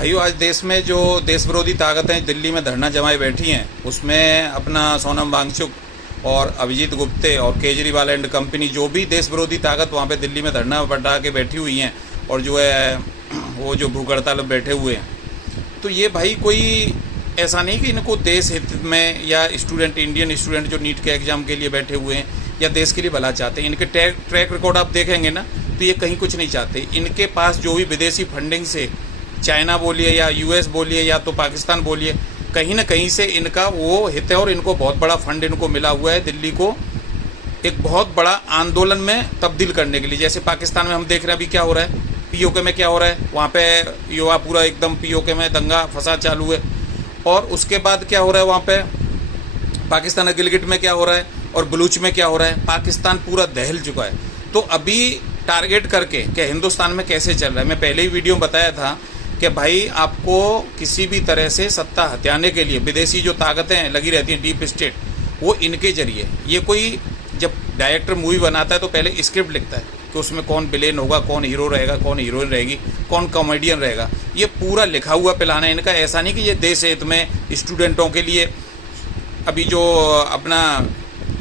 भाइयों, आज देश में जो देश विरोधी ताकतें दिल्ली में धरना जमाए बैठी हैं, उसमें अपना सोनम वांगचुक और अभिजीत गुप्ते और केजरीवाल एंड कंपनी, जो भी देश विरोधी ताकत वहाँ पे दिल्ली में धरना बढ़ा के बैठी हुई हैं और जो है वो जो भूख हड़ताल बैठे हुए हैं, तो ये भाई कोई ऐसा नहीं कि इनको देश हित में या स्टूडेंट, इंडियन स्टूडेंट जो नीट के एग्ज़ाम के लिए बैठे हुए हैं या देश के लिए भला चाहते हैं। इनके ट्रैक रिकॉर्ड आप देखेंगे ना, तो ये कहीं कुछ नहीं चाहते। इनके पास जो भी विदेशी फंडिंग से, चाइना बोलिए या यूएस बोलिए या तो पाकिस्तान बोलिए, कहीं ना कहीं से इनका वो हित है और इनको बहुत बड़ा फंड इनको मिला हुआ है दिल्ली को एक बहुत बड़ा आंदोलन में तब्दील करने के लिए। जैसे पाकिस्तान में हम देख रहे हैं अभी क्या हो रहा है, पीओके में क्या हो रहा है, वहाँ पे युवा पूरा एकदम पीओके में दंगा फसाद चालू है। और उसके बाद क्या हो रहा है वहाँ पे पाकिस्तान गिलगिट में क्या हो रहा है और बलूच में क्या हो रहा है, पाकिस्तान पूरा दहल चुका है। तो अभी टारगेट करके क्या हिंदुस्तान में कैसे चल रहा है, मैं पहले ही वीडियो में बताया था कि भाई आपको किसी भी तरह से सत्ता हथियाने के लिए विदेशी जो ताकतें लगी रहती हैं, डीप स्टेट, वो इनके जरिए। ये कोई जब डायरेक्टर मूवी बनाता है तो पहले स्क्रिप्ट लिखता है कि उसमें कौन विलेन होगा, कौन हीरो रहेगा, कौन हीरोइन रहेगी, कौन कॉमेडियन रहेगा, ये पूरा लिखा हुआ प्लान है इनका। ऐसा नहीं कि ये देश हित में स्टूडेंटों के लिए। अभी जो अपना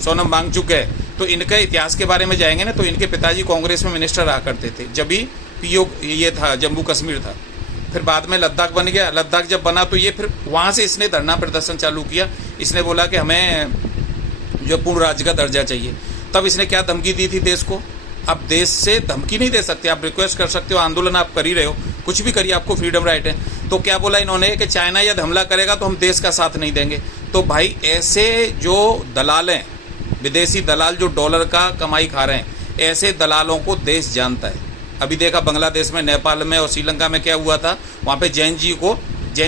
सोनम वांगचुक है, तो इनका इतिहास के बारे में जाएंगे ना, तो इनके पिताजी कांग्रेस में मिनिस्टर रहा करते थे जब भी पीओ ये था, जम्मू कश्मीर था। फिर बाद में लद्दाख बन गया। लद्दाख जब बना तो ये फिर वहाँ से इसने धरना प्रदर्शन चालू किया। इसने बोला कि हमें जो पूर्ण राज्य का दर्जा चाहिए। तब इसने क्या धमकी दी थी देश को, आप देश से धमकी नहीं दे सकते, आप रिक्वेस्ट कर सकते हो, आंदोलन आप कर ही रहे हो, कुछ भी करिए, आपको फ्रीडम राइट है। तो क्या बोला इन्होंने कि चाइना यदि हमला करेगा तो हम देश का साथ नहीं देंगे। तो भाई ऐसे जो दलाल हैं, विदेशी दलाल जो डॉलर का कमाई खा रहे हैं, ऐसे दलालों को देश जानता है। अभी देखा बांग्लादेश में, नेपाल में और श्रीलंका में क्या हुआ था, वहाँ पे जैन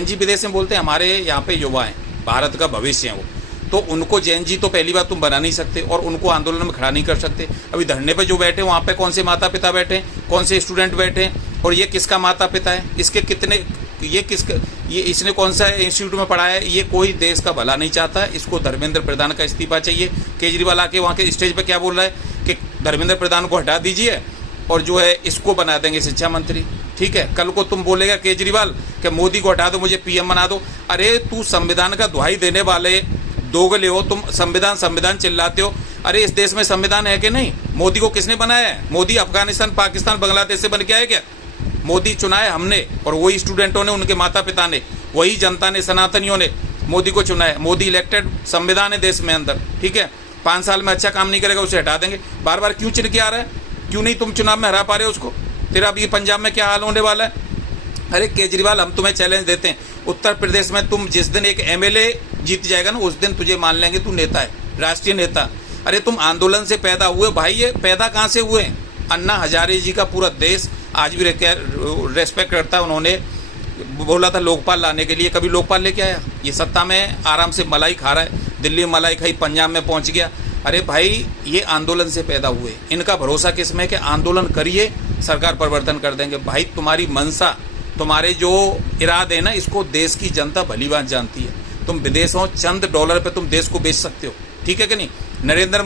जी विदेश में बोलते हैं हमारे यहाँ पे युवा हैं, भारत का भविष्य है वो, तो उनको जैन जी तो पहली बात तुम बना नहीं सकते और उनको आंदोलन में खड़ा नहीं कर सकते। अभी धरने पे जो बैठे वहाँ पे कौन से माता पिता बैठे, कौन से स्टूडेंट बैठे, और ये किसका माता पिता है, इसके कितने, ये इसने कौन सा इंस्टीट्यूट में पढ़ा है, ये कोई देश का भला नहीं चाहता। इसको धर्मेंद्र प्रधान का इस्तीफा चाहिए। केजरीवाल आके वहाँ के स्टेज पे क्या बोल रहा है कि धर्मेंद्र प्रधान को हटा दीजिए और जो है इसको बना देंगे शिक्षा मंत्री। ठीक है, कल को तुम बोलेगा केजरीवाल कि मोदी को हटा दो, मुझे पीएम बना दो। अरे तू संविधान का दुहाई देने वाले दोगले हो तुम, संविधान चिल्लाते हो। अरे इस देश में संविधान है कि नहीं? मोदी को किसने बनाया है? मोदी अफगानिस्तान, पाकिस्तान, बांग्लादेश से बन के आए क्या? मोदी चुना है हमने, और वही स्टूडेंटों ने, उनके माता पिता ने, वही जनता ने, सनातनियों ने मोदी को चुना है। मोदी इलेक्टेड, संविधान है देश में अंदर। ठीक है, 5 साल में अच्छा काम नहीं करेगा उसे हटा देंगे। बार बार क्यों चिढ़ के आ रहा है? क्यों नहीं तुम चुनाव में हरा पा रहे हो उसको? फिर अभी पंजाब में क्या हाल होने वाला है? अरे केजरीवाल, हम तुम्हें चैलेंज देते हैं, उत्तर प्रदेश में तुम जिस दिन एक एमएलए जीत जाएगा ना, उस दिन तुझे मान लेंगे तू नेता है, राष्ट्रीय नेता। अरे तुम आंदोलन से पैदा हुए भाई, ये पैदा कहाँ से हुए? अन्ना हजारे जी का पूरा देश आज भी रेस्पेक्ट करता है। उन्होंने बोला था लोकपाल लाने के लिए, कभी लोकपाल लेके आया? ये सत्ता में आराम से मलाई खा रहा है, दिल्ली में मलाई खाई, पंजाब में पहुंच गया। अरे भाई, ये आंदोलन से पैदा हुए, इनका भरोसा किसमें कि आंदोलन करिए, सरकार परिवर्तन कर देंगे। भाई तुम्हारी मंशा, तुम्हारे जो इरादे हैं ना, इसको देश की जनता भली बात जानती है। तुम विदेशों चंद डॉलर पे तुम देश को बेच सकते हो, ठीक है कि नहीं? नरेंद्र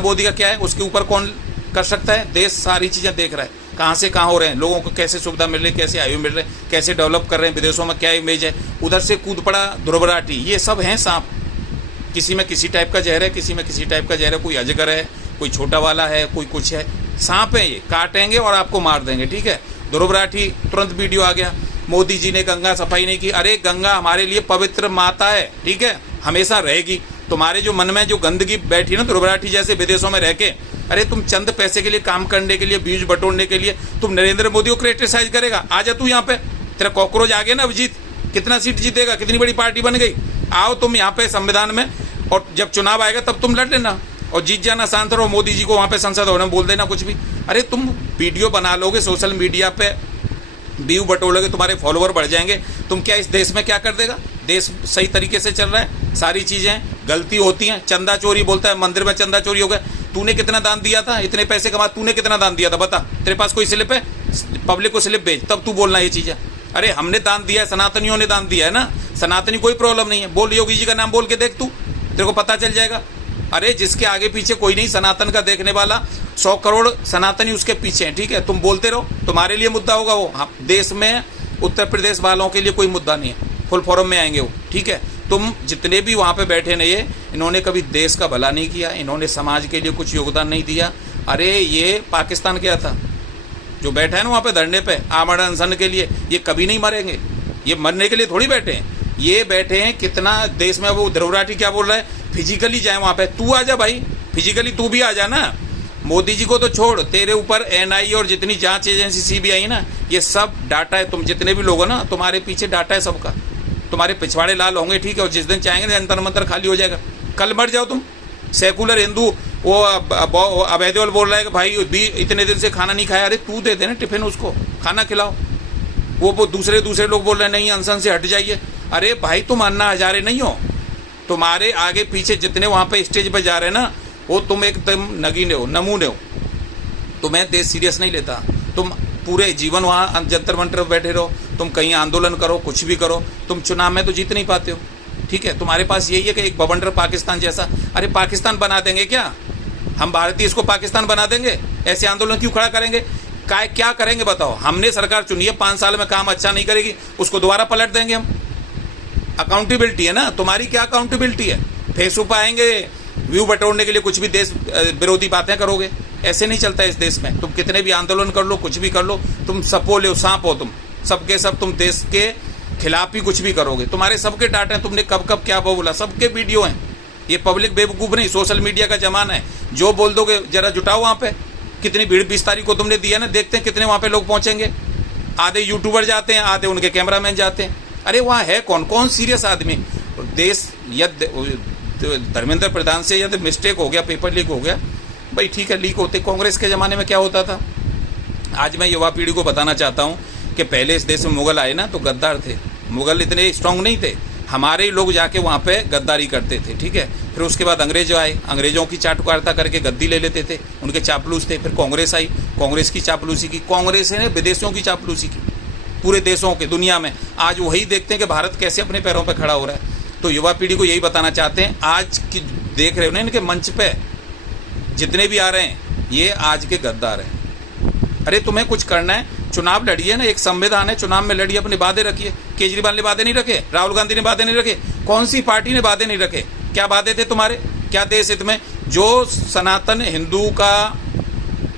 मोदी का क्या है, उसके ऊपर कौन कर सकता है? देश सारी चीज़ें देख रहा है, कहाँ से कहाँ हो रहे हैं, लोगों को कैसे सुविधा मिल रही है, कैसे आयु मिल रहे हैं, कैसे डेवलप कर रहे हैं, विदेशों में क्या इमेज है। उधर से कूद पड़ा ध्रुव राठी, ये सब हैं सांप। किसी में किसी टाइप का जहर है, किसी में किसी टाइप का जहर है, कोई अजगर है, कोई छोटा वाला है, कोई कुछ है। सांप है ये, काटेंगे और आपको मार देंगे। ठीक है, ध्रुव राठी तुरंत वीडियो आ गया, मोदी जी ने गंगा सफाई नहीं की। अरे गंगा हमारे लिए पवित्र माता है, ठीक है, हमेशा रहेगी। तुम्हारे जो मन में जो गंदगी बैठी ना ध्रुव राठी जैसे विदेशों में रह के, अरे तुम चंद पैसे के लिए, काम करने के लिए, बीज बटोरने के लिए तुम नरेंद्र मोदी को क्रिटिसाइज करेगा? आ जा तू यहाँ पे, तेरा कॉकरोच आ गया ना अभिजीत, कितना सीट जीतेगा, कितनी बड़ी पार्टी बन गई। आओ तुम यहाँ पे संविधान में, और जब चुनाव आएगा तब तुम लड़ लेना और जीत जाना, शांत रहो। मोदी जी को वहाँ पे संसद भवन में बोल देना कुछ भी। अरे तुम वीडियो बना लोगे, सोशल मीडिया पे व्यू बटोलोगे, तुम्हारे फॉलोवर बढ़ जाएंगे। तुम क्या इस देश में क्या कर देगा? देश सही तरीके से चल रहा है, सारी चीज़ें गलती होती हैं। चंदा चोरी बोलता है, मंदिर में चंदा चोरी हो गया। तूने कितना दान दिया था? इतने पैसे कमा, तूने कितना दान दिया था बता? तेरे पास कोई स्लिप है? पब्लिक को स्लिप भेज, तब तू बोलना ये चीज़ें। अरे हमने दान दिया है, सनातनियों ने दान दिया है ना, सनातनी कोई प्रॉब्लम नहीं है। बोल योगी जी का नाम बोल के देख, तू, तेरे को पता चल जाएगा। अरे जिसके आगे पीछे कोई नहीं, सनातन का देखने वाला 100 करोड़ सनातनी उसके पीछे हैं। ठीक है, तुम बोलते रहो, तुम्हारे लिए मुद्दा होगा वो। हाँ, देश में उत्तर प्रदेश वालों के लिए कोई मुद्दा नहीं है, फुल फॉर्म में आएंगे वो, ठीक है। तुम जितने भी वहाँ पे बैठे नहीं है, इन्होंने कभी देश का भला नहीं किया, इन्होंने समाज के लिए कुछ योगदान नहीं दिया। अरे ये पाकिस्तान गया था, जो बैठा है ना वहाँ पे धरने पे आमरण अनशन के लिए, ये कभी नहीं मरेंगे, ये मरने के लिए थोड़ी बैठे हैं। ये बैठे हैं कितना देश में, वो ध्रुव राठी क्या बोल रहा है, फिजिकली जाए वहाँ पे, तू आ जा भाई, फिजिकली तू भी आ जा ना। मोदी जी को तो छोड़, तेरे ऊपर एनआईए और जितनी जांच एजेंसी सीबीआई ना, ये सब डाटा है, तुम जितने भी लोग हो ना, तुम्हारे पीछे डाटा है सबका, तुम्हारे पिछवाड़े लाल होंगे, ठीक है। और जिस दिन चाहेंगे जंतर मंतर खाली हो जाएगा, कल मर जाओ तुम। सेकुलर हिंदू वो अवैधवाल बोल रहा है कि भाई भी इतने दिन से खाना नहीं खाया, अरे तू दे देना टिफिन, उसको खाना खिलाओ। वो दूसरे लोग बोल रहे हैं नहीं अनशन से हट जाइए, अरे भाई तुम अन्ना हजारे नहीं हो, तुम्हारे आगे पीछे जितने वहाँ पे स्टेज पर जा रहे हैं ना, वो तुम एकदम नगीने हो, नमूने हो, तुम्हें देश सीरियस नहीं लेता। तुम पूरे जीवन वहाँ जंतर मंतर बैठे रहो, तुम कहीं आंदोलन करो, कुछ भी करो, तुम चुनाव में तो जीत नहीं पाते हो, ठीक है। तुम्हारे पास यही है कि एक बवंडर पाकिस्तान जैसा, अरे पाकिस्तान बना देंगे क्या हम भारतीय, इसको पाकिस्तान बना देंगे? ऐसे आंदोलन क्यों खड़ा करेंगे? क्या करेंगे बताओ? हमने सरकार चुनी है, 5 साल में काम अच्छा नहीं करेगी, उसको दोबारा पलट देंगे हम। अकाउंटेबिलिटी है ना, तुम्हारी क्या अकाउंटेबिलिटी है? फेसबुक पर आएंगे व्यू बटोरने के लिए, कुछ भी देश विरोधी बातें करोगे, ऐसे नहीं चलता इस देश में। तुम कितने भी आंदोलन कर लो, कुछ भी कर लो, तुम सपोले हो, सांप हो तुम, सबके सब तुम देश के खिलाफ ही कुछ भी करोगे। तुम्हारे सबके डाटा हैं, तुमने कब कब क्या बोला, सबके वीडियो हैं। ये पब्लिक बेवकूफ़ नहीं, सोशल मीडिया का जमाना है, जो बोल दोगे जरा जुटाओ वहाँ पे। कितनी भीड़ 20 तारीख को तुमने दिया ना, देखते हैं कितने वहाँ पे लोग पहुँचेंगे। आधे यूट्यूबर जाते हैं, आधे उनके कैमरामैन जाते हैं। अरे वहाँ है कौन सीरियस आदमी? देश या धर्मेंद्र प्रधान से यदि मिस्टेक हो गया, पेपर लीक हो गया, भाई ठीक है, लीक होते। कांग्रेस के ज़माने में क्या होता था? आज मैं युवा पीढ़ी को बताना चाहता हूँ कि पहले इस देश में मुगल आए ना तो गद्दार थे, मुगल इतने स्ट्रांग नहीं थे, हमारे लोग जाके वहाँ पे गद्दारी करते थे, ठीक है। फिर उसके बाद अंग्रेज आए, अंग्रेजों की चाटुकारिता करके गद्दी ले लेते थे, उनके चापलूस थे। फिर कांग्रेस आई, कांग्रेस की चापलूसी की, कांग्रेस ने विदेशियों की चापलूसी की पूरे देशों के, दुनिया में। आज वही देखते हैं कि भारत कैसे अपने पैरों पर खड़ा हो रहा है। तो युवा पीढ़ी को यही बताना चाहते हैं, आज की देख रहे हो ना इनके मंच पे जितने भी आ रहे हैं, ये आज के गद्दार हैं। अरे तुम्हें कुछ करना है, चुनाव लड़िए ना, एक संविधान है, चुनाव में लड़िए, अपने वादे रखिए। केजरीवाल ने वादे नहीं रखे, राहुल गांधी ने वादे नहीं रखे, कौन सी पार्टी ने वादे नहीं रखे? क्या वादे थे तुम्हारे? क्या देश हित में? जो सनातन हिंदू का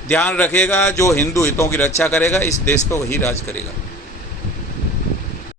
ध्यान रखेगा, जो हिंदू हितों की रक्षा करेगा, इस देश पर वही राज करेगा।